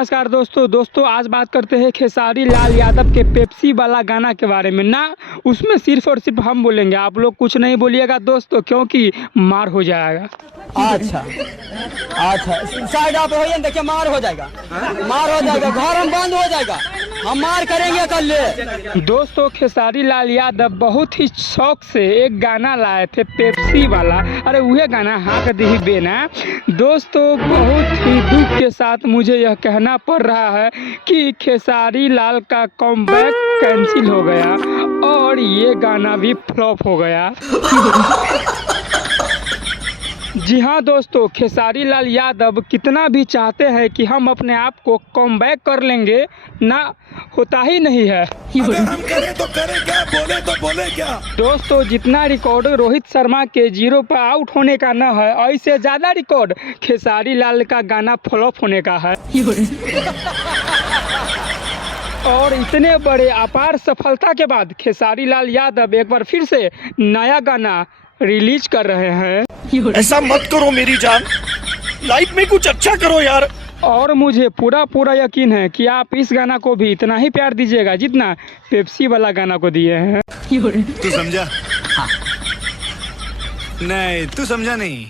नमस्कार दोस्तों आज बात करते हैं खेसारी लाल यादव के पेप्सी वाला गाना के बारे में ना। उसमें सिर्फ और सिर्फ हम बोलेंगे, आप लोग कुछ नहीं बोलिएगा दोस्तों, क्योंकि मार हो जाएगा। अच्छा साइड आप हो देखिए, मार हो जाएगा, घर हम बंद हो जाएगा, हम मार करेंगे कल। दोस्तों खेसारी लाल यादव बहुत ही शौक से एक गाना लाए थे पेप्सी वाला। अरे वह गाना हाँक दी बेना। दोस्तों बहुत ही दुख के साथ मुझे यह कहना पड़ रहा है कि खेसारी लाल का कमबैक कैंसिल हो गया और ये गाना भी फ्लॉप हो गया। जी हाँ दोस्तों, खेसारी लाल यादव कितना भी चाहते हैं कि हम अपने आप को कमबैक कर लेंगे ना, होता ही नहीं है। अगर हम करें तो करें क्या, बोले तो बोले क्या। दोस्तों जितना रिकॉर्ड रोहित शर्मा के 0 पर आउट होने का न है, ऐसे ज़्यादा रिकॉर्ड खेसारी लाल का गाना फ्लॉप होने का है। और इतने बड़े अपार सफलता के बाद खेसारी लाल यादव एक बार फिर से नया गाना रिलीज कर रहे हैं। ऐसा मत करो मेरी जान, लाइफ में कुछ अच्छा करो यार। और मुझे पूरा यकीन है कि आप इस गाना को भी इतना ही प्यार दीजिएगा जितना पेप्सी वाला गाना को दिए हैं। तू समझा? नहीं, तू समझा नहीं।